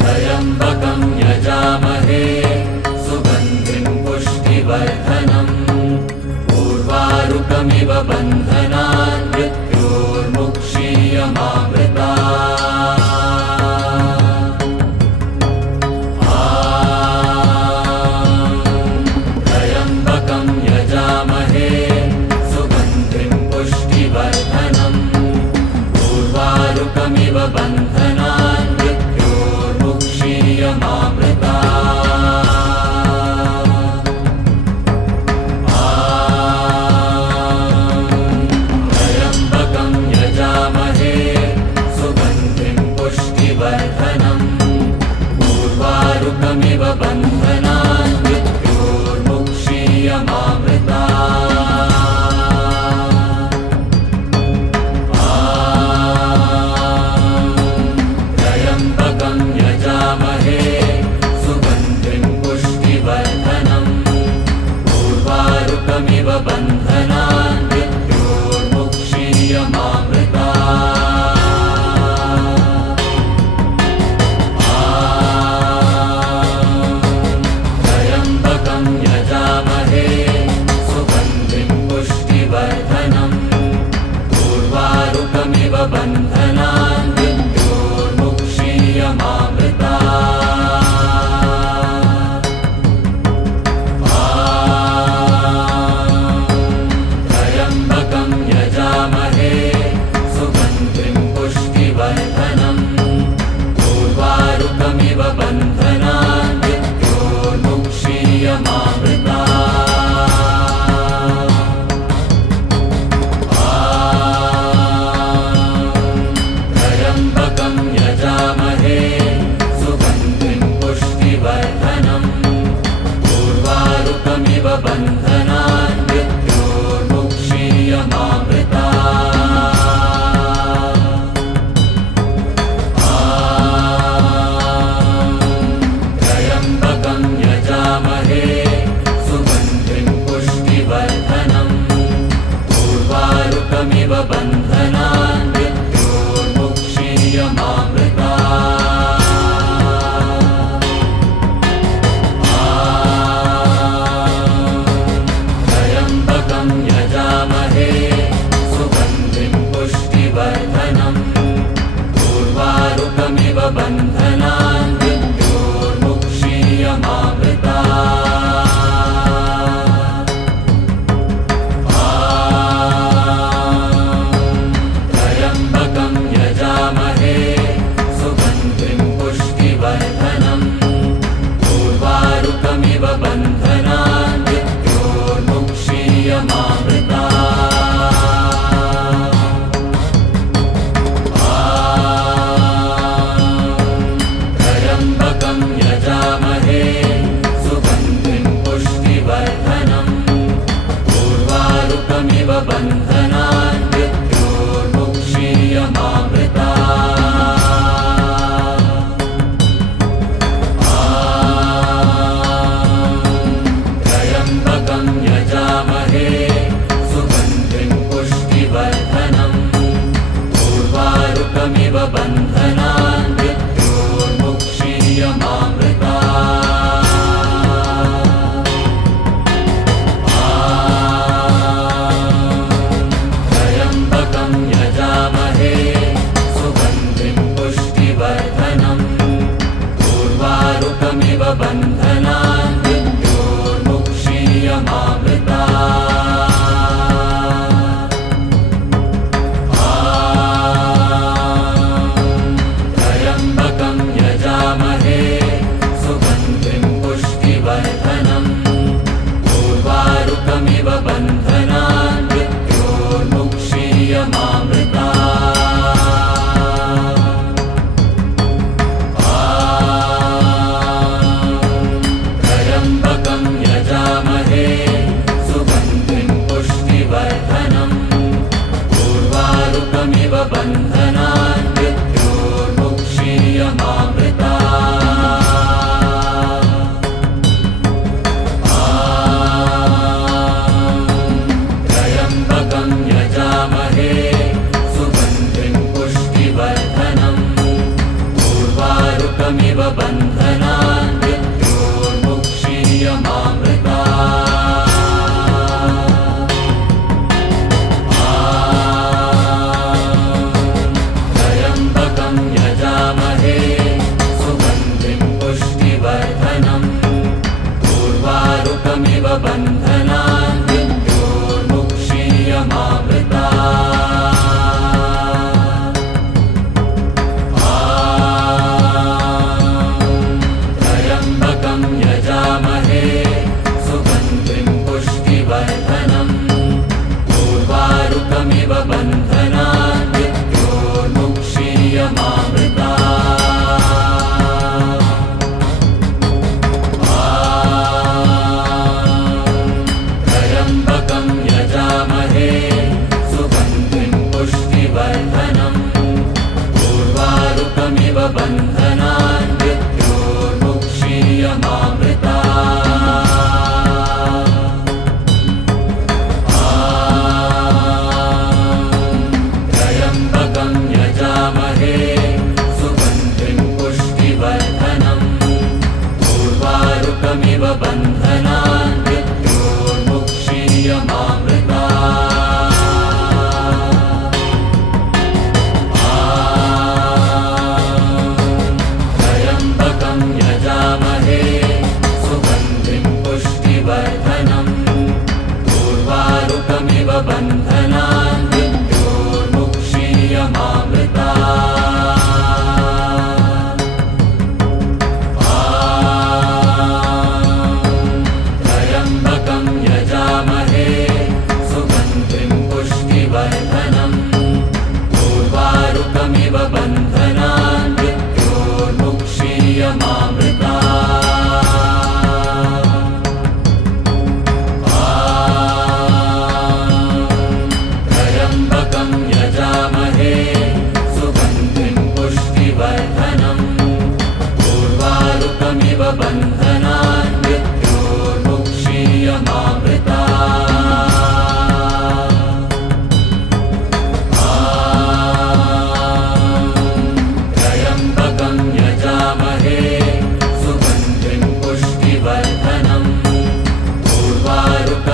त्र्यम्बकं यजामहे सुगन्धिं पुष्टिवर्धनम् उर्वारुकमिव बन्धनान् मृत्योर्मुक्षीयमामृतात् त्र्यम्बकं यजामहे सुगन्धिं पुष्टिवर्धनम् उर्वारुकमिव बन्धनान् मृत्योर्मुक्षीयमामृतात् त्र्यम्बकं यजामहे सुगन्धिं पुष्टिवर्धनम् उर्वारुकमिव बन्धनान् मृत्योर्मुक्षीयमामृतात् त्र्यम्बकं यजामहे सुगन्धिं पुष्टिवर्धनम् उर्वारुकमिव बन्धनान् त्र्यम्बकं यजामहे सुगन्धिं पुष्टिवर्धनम् उर्वारुकमिव बन्धनान् मृत्योर्मुक्षीयमामृतात् त्र्यम्बकं यजामहे सुगन्धिं पुष्टिवर्धनम् उर्वारुकमिव बन्धनान् त्र्यम्बकं यजामहे सुगन्धिं पुष्टिवर्धनम् उर्वारुकमिव बन्धनान् त्र्यम्बकं यजामहे सुगन्धिं पुष्टिवर्धनम् उर्वारुकमिव बन्धनान् त्र्यम्बकं यजामहे सुगन्धिं पुष्टिवर्धनम् उर्वारुकमिव बन्धनान् त्र्यम्बकं यजामहे सुगन्धिं पुष्टिवर्धनम् उर्वारुकमिव बन्धनान् त्र्यम्बकं यजामहे सुगन्धिं पुष्टिवर्धनम् उर्वारुकमिव बन्धनान् त्र्यम्बकं यजामहे सुगन्धिं पुष्टिवर्धनम् उर्वारुकमिव बन्धनान् त्र्यम्बकं यजामहे सुगन्धिं पुष्टिवर्धनम् उर्वारुकमिव बन्धनान् त्र्यम्बकं यजामहे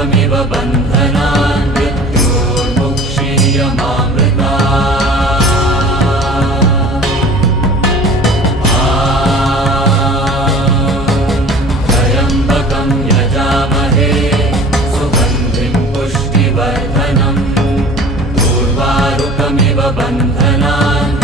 त्र्यम्बकमिव बन्धनान् मृत्योर्मुक्षीयमामृतात् त्र्यम्बकं यजामहे सुगन्धिं पुष्टिवर्धनम् उर्वारुकमिव बन्धनान्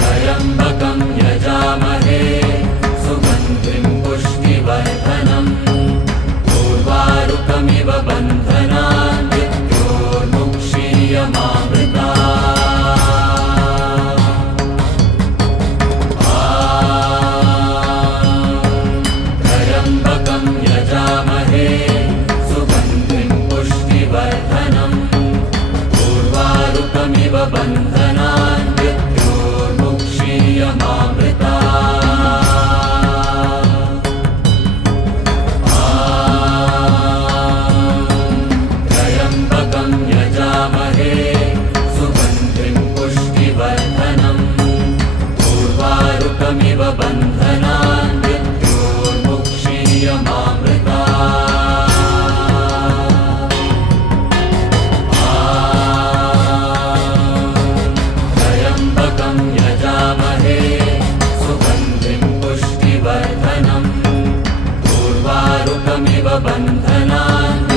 त्र्यम्बकं यजामहे सुगन्धिं पुष्टिवर्धनम् उर्वारुकमिव बन्धनान् त्र्यम्बकं यजामहे सुगन्धिं पुष्टिवर्धनम् उर्वारुकमिव बन्धनान् त्र्यम्बकं यजामहे सुगन्धिं पुष्टिवर्धनम् उर्वारुकमिव बन्धनान् त्र्यम्बकं यजामहे सुगन्धिं पुष्टिवर्धनम् उर्वारुकमिव बन्धनान्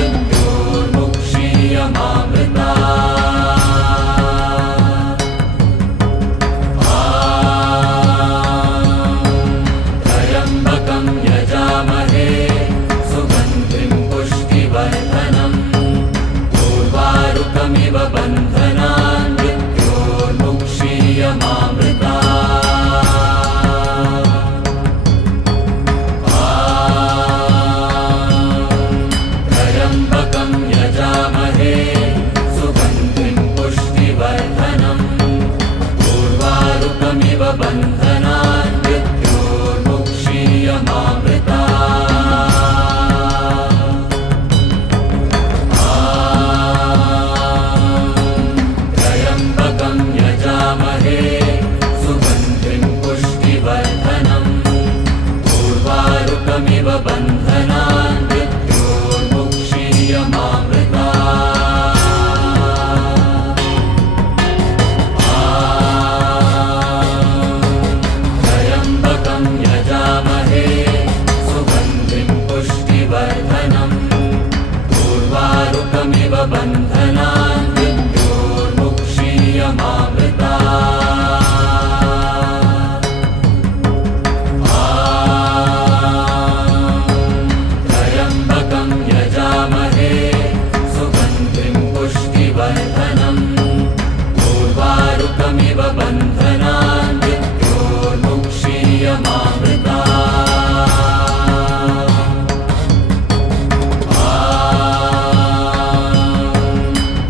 त्र्यम्बकं यजामहे सुगन्धिं पुष्टिवर्धनम् उर्वारुकमिव बन्धनान् त्र्यम्बकं यजामहे सुगन्धिं पुष्टिवर्धनम् उर्वारुकमिव बन्धनान् त्र्यम्बकं यजामहे सुगन्धिं पुष्टिवर्धनम् उर्वारुकमिव बन्धनान् त्र्यम्बकं यजामहे सुगन्धिं पुष्टिवर्धनम् उर्वारुकमिव बन्धनान् त्र्यम्बकं यजामहे सुगन्धिं पुष्टिवर्धनम् उर्वारुकमिव बन्धनान्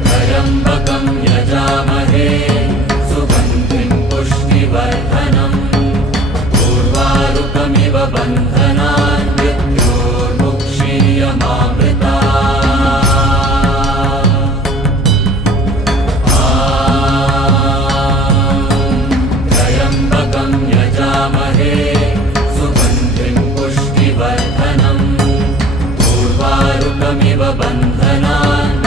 त्र्यम्बकं यजामहे सुगन्धिं पुष्टिवर्धनम् उर्वारुकमिव बन्धनान् त्र्यम्बकं यजामहे सुगन्धिं पुष्टिवर्धनम् उर्वारुकमिव बन्धनान्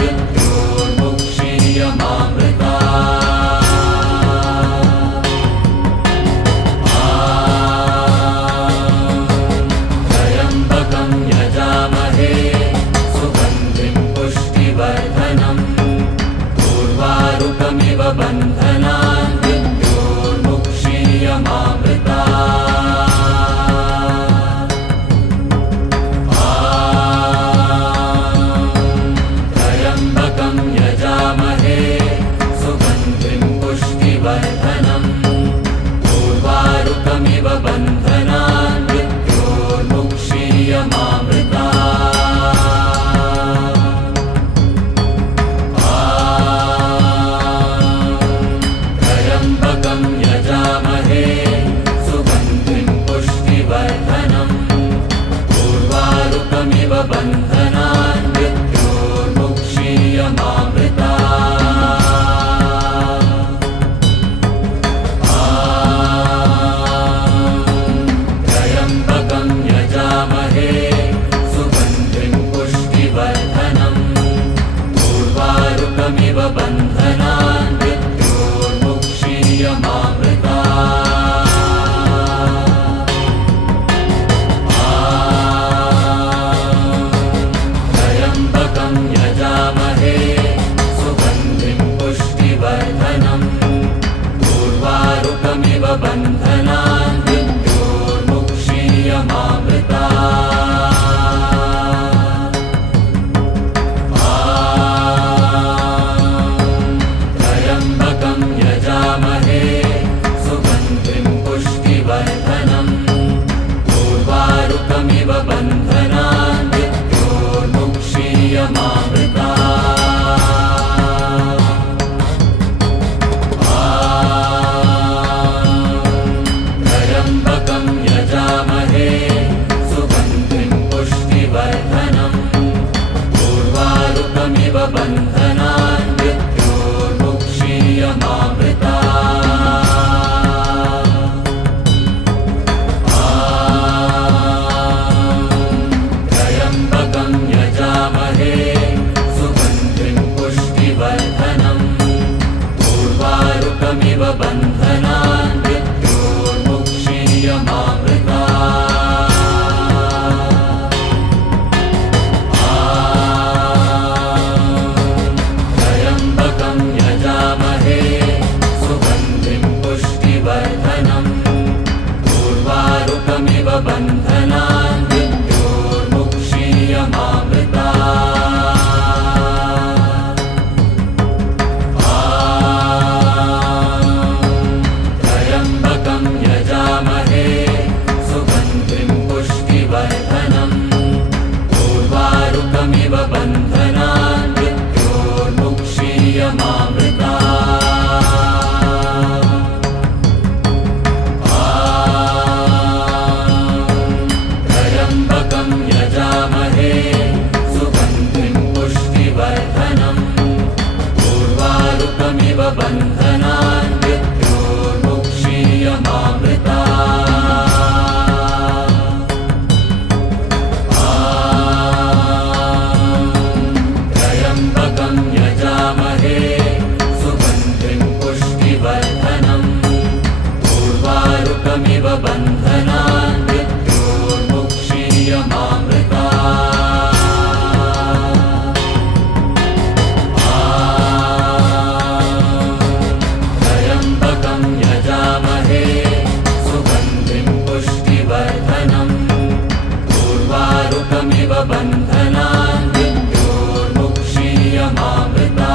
त्र्यम्बकं यजामहे सुगन्धिं पुष्टिवर्धनम् उर्वारुकमिव बन्धनान् त्र्यम्बकं यजामहे सुगन्धिं पुष्टिवर्धनम् उर्वारुकमिव बन्धनान् त्र्यम्बकं यजामहे सुगन्धिं पुष्टिवर्धनम् उर्वारुकमिव बन्धनान् त्र्यम्बकं उर्वारुकमिव बन्धनान् मृत्योर्मुक्षीयमामृता त्र्यम्बकं यजामहे सुगन्धिं पुष्टिवर्धनम् उर्वारुकमिव बन्धनान् मृत्योर्मुक्षीयमामृता त्र्यम्बकं यजामहे सुगन्धिं पुष्टिवर्धनम् उर्वारुकमिव बन्धनान् मृत्योर्मुक्षीयमामृता त्र्यम्बकं यजामहे सुगन्धिं पुष्टिवर्धनम् उर्वारुकमिव बन्धनान् मृत्योर्मुक्षीयमामृता त्र्यम्बकं यजामहे सुगन्धिं पुष्टिवर्धनम् उर्वारुकमिव बन्धनान् मृत्योर्मुक्षीयमामृता त्र्यम्बकं यजामहे सुगन्धिं पुष्टिवर्धनम् उर्वारुकमिव बन्धनान् मृत्योर्मुक्षीयमामृता त्र्यम्बकं यजामहे सुगन्धिं पुष्टिवर्धनम् उर्वारुकमिव बन्धनान् मृत्योर्मुक्षीयमामृता त्र्यम्बकं यजामहे सुगन्धिं पुष्टिवर्धनम् उर्वारुकमिव बन्धनान् मृत्योर्मुक्षीयमामृता त्र्यम्बकं यजामहे सुगन्धिं पुष्टिवर्धनम् उर्वारुकमिव बन्धनान् मृत्योर्मुक्षीयमामृता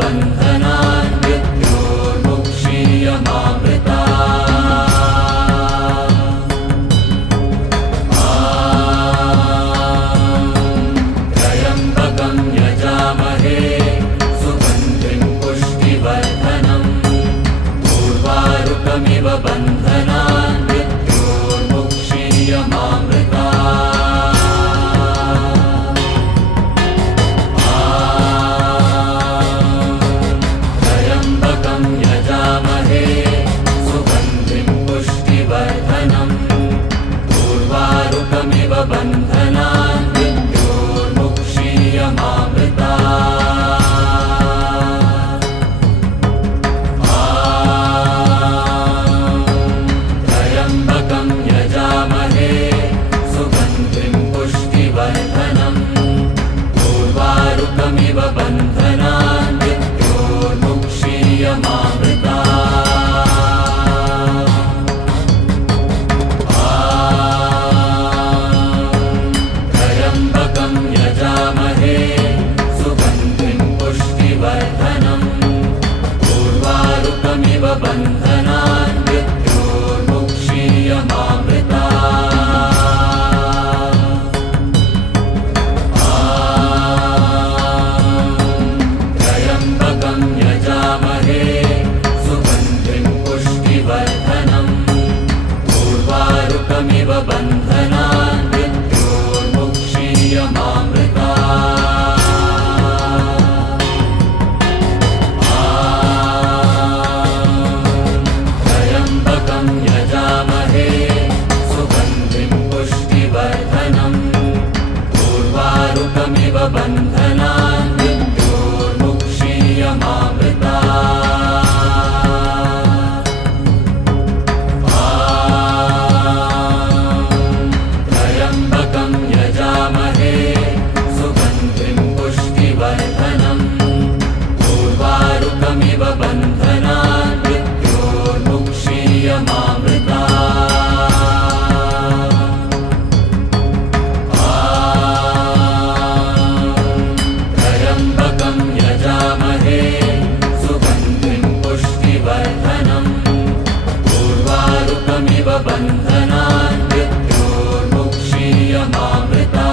बन्धनान् मृत्योर्मुक्षीयमामृता त्र्यम्बकं यजामहे सुगन्धिं पुष्टिवर्धनम् उर्वारुकमिव बन्धनान् मृत्योर्मुक्षीयमामृता त्र्यम्बकं यजामहे सुगन्धिं पुष्टिवर्धनम् उर्वारुकमिव बन्धनान् मृत्योर्मुक्षीयमामृता त्र्यम्बकं यजामहे सुगन्धिं पुष्टिवर्धनम् उर्वारुकमिव बन्धनान् मृत्योर्मुक्षीयमामृता त्र्यम्बकं यजामहे सुगन्धिं पुष्टिवर्धनम् उर्वारुकमिव बन्धनान् मृत्योर्मुक्षीयमामृता त्र्यम्बकं यजामहे सुगन्धिं पुष्टिवर्धनम् उर्वारुकमिव बन्धनान् मृत्योर्मुक्षीयमामृता त्र्यम्बकं यजामहे सुगन्धिं पुष्टिवर्धनम् उर्वारुकमिव बन्धनान् मृत्योर्मुक्षीयमामृता त्र्यम्बकं यजामहे सुगन्धिं पुष्टिवर्धनम् उर्वारुकमिव बन्धनान् मृत्योर्मुक्षीयमामृता त्र्यम्बकं यजामहे सुगन्धिं पुष्टिवर्धनम् उर्वारुकमिव बन्धनान् मृत्योर्मुक्षीयमामृता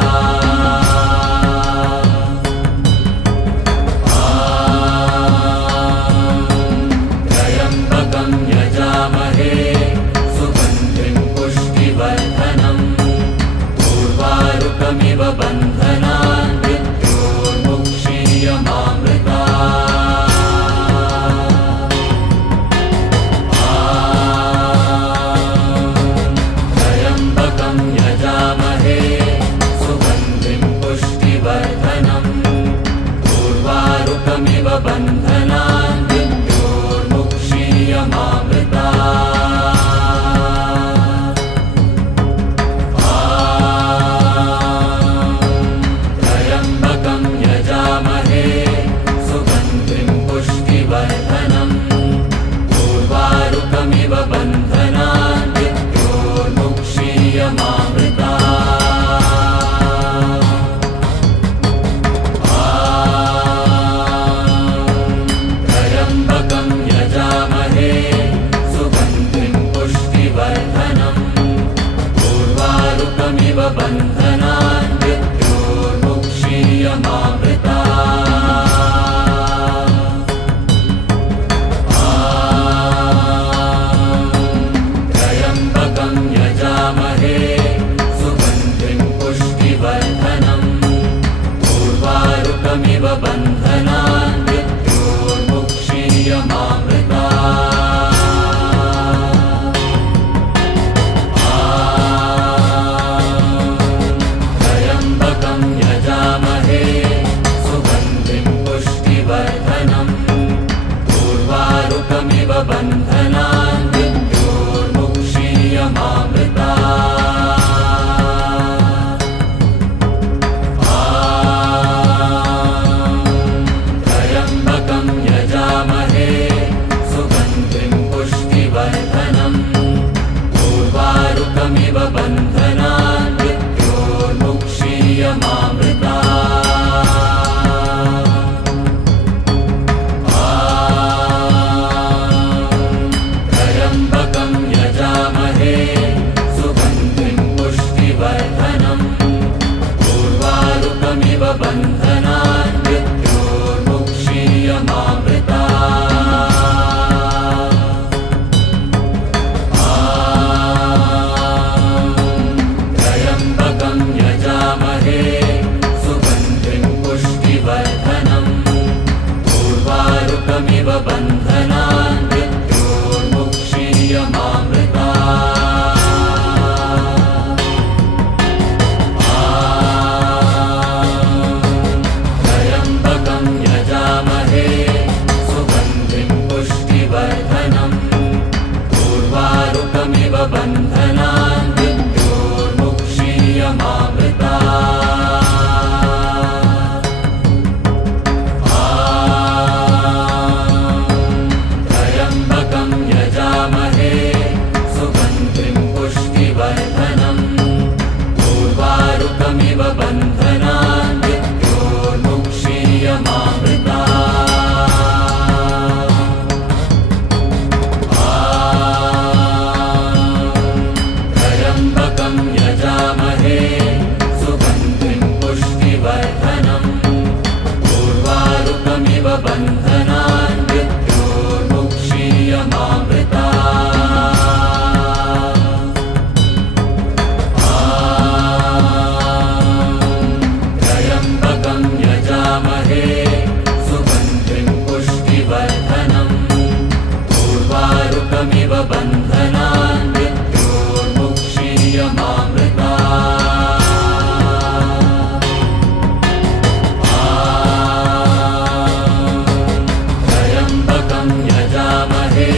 त्र्यम्बकं यजामहे सुगन्धिं पुष्टिवर्धनम् उर्वारुकमिव बन्धनान् मृत्योर्मुक्षीयमामृता त्र्यम्बकं यजामहे सुगन्धिं पुष्टिवर्धनम् उर्वारुकमिव बन्धनान् मृत्योर्मुक्षीयमामृता त्र्यम्बकं यजामहे सुगन्धिं पुष्टिवर्धनम् उर्वारुकमिव बन्धनान् मृत्योर्मुक्षीयमामृता त्र्यम्बकं यजामहे सुगन्धिं पुष्टिवर्धनम् उर्वारुकमिव बन्धनान् मृत्योर्मुक्षीयमामृता त्र्यम्बकं यजामहे सुगन्धिं पुष्टिवर्धनम् उर्वारुकमिव बन्धनान् मृत्योर्मुक्षीयमामृता त्र्यम्बकं यजामहे सुगन्धिं पुष्टिवर्धनम् उर्वारुकमिव बन्धनान् मृत्योर्मुक्षीयमामृता त्र्यम्बकं यजामहे सुगन्धिं पुष्टिवर्धनम् उर्वारुकमिव बन्धनान् मृत्योर्मुक्षीयमामृता मुक्षीयमामृता त्र्यम्बकं यजामहे सुगन्धिं पुष्टिवर्धनम् उर्वारुकमिव बन्धनान् मृत्योर्मुक्षीयमामृता त्र्यम्बकं यजामहे सुगन्धिं पुष्टिवर्धनम् उर्वारुकमिव बन्धनान् मृत्योर्मुक्षीयमामृता त्र्यम्बकं यजामहे सुगन्धिं पुष्टिवर्धनम् उर्वारुकमिव बन्धनान् मृत्योर्मुक्षीयमामृता त्र्यम्बकं यजामहे सुगन्धिं पुष्टिवर्धनम् उर्वारुकमिव बन्धनान् मृत्योर्मुक्षीयमामृता त्र्यम्बकं यजामहे सुगन्धिं पुष्टिवर्धनम् उर्वारुकमिव बन्धनान् मृत्योर्मुक्षीयमामृता त्र्यम्बकं यजामहे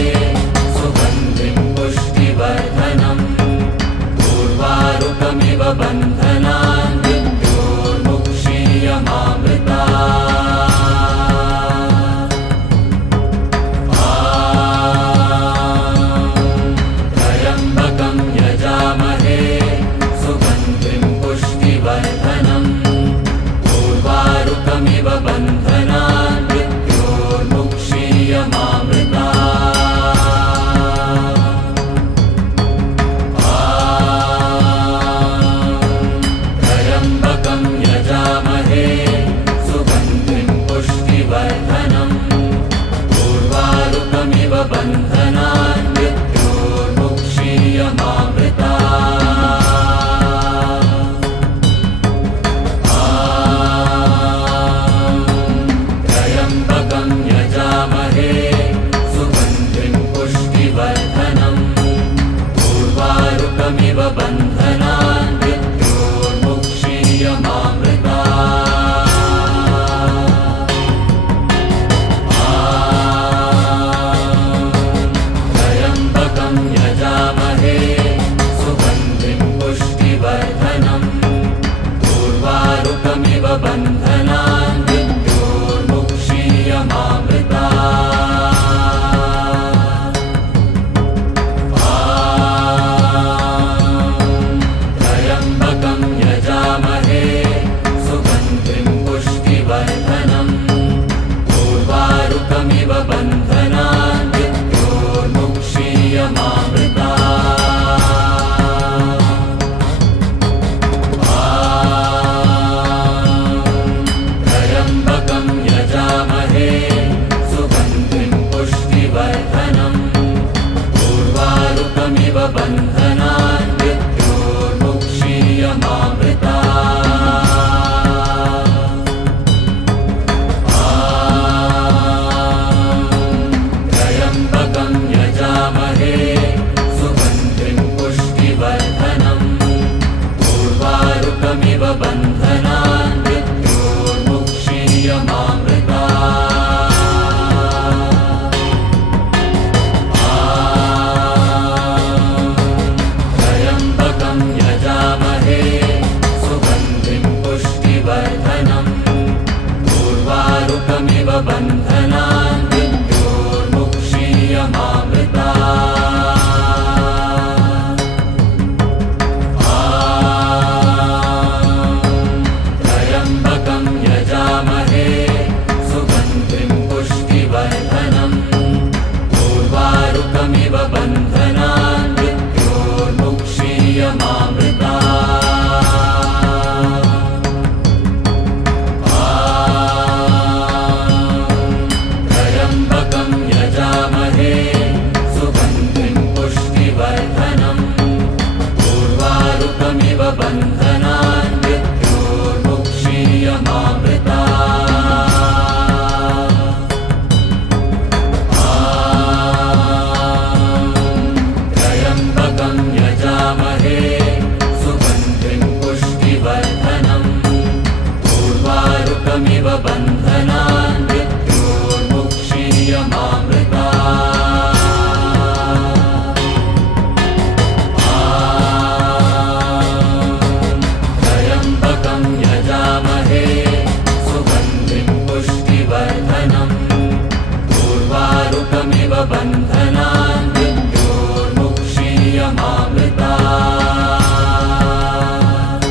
उर्वारुकमिव बन्धनान् मृत्योर्मुक्षीयमामृतात्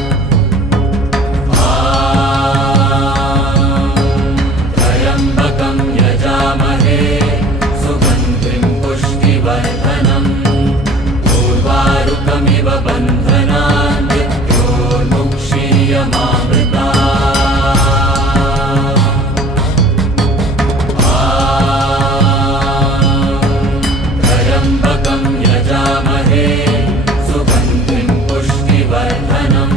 त्र्यम्बकं यजामहे सुगन्धिं पुष्टिवर्धनम् उर्वारुकमिव बन्धनान् त्र्यम्बकं यजामहे सुगन्धिं पुष्टिवर्धनम्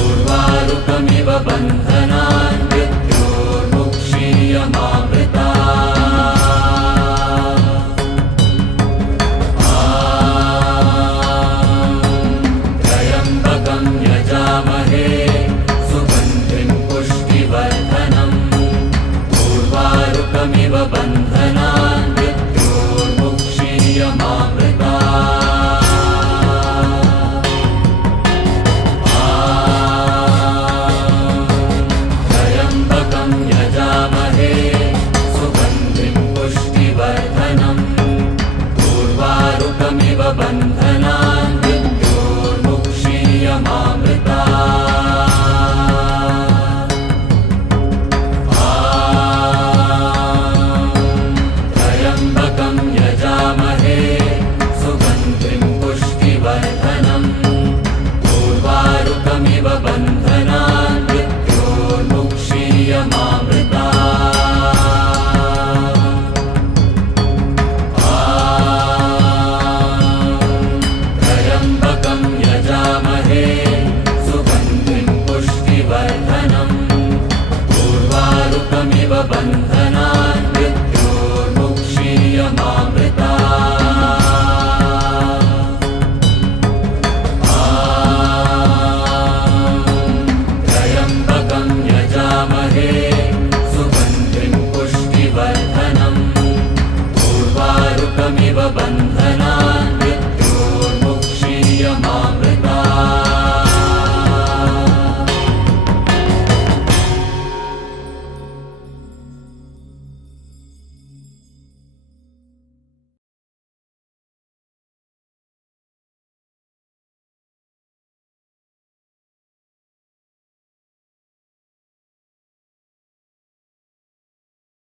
उर्वारुकमिव बन्धनान् मृत्योर्मुक्षीयमामृतात् त्र्यम्बकं यजामहे सुगन्धिं पुष्टिवर्धनम् उर्वारुकमिव बन्धनान्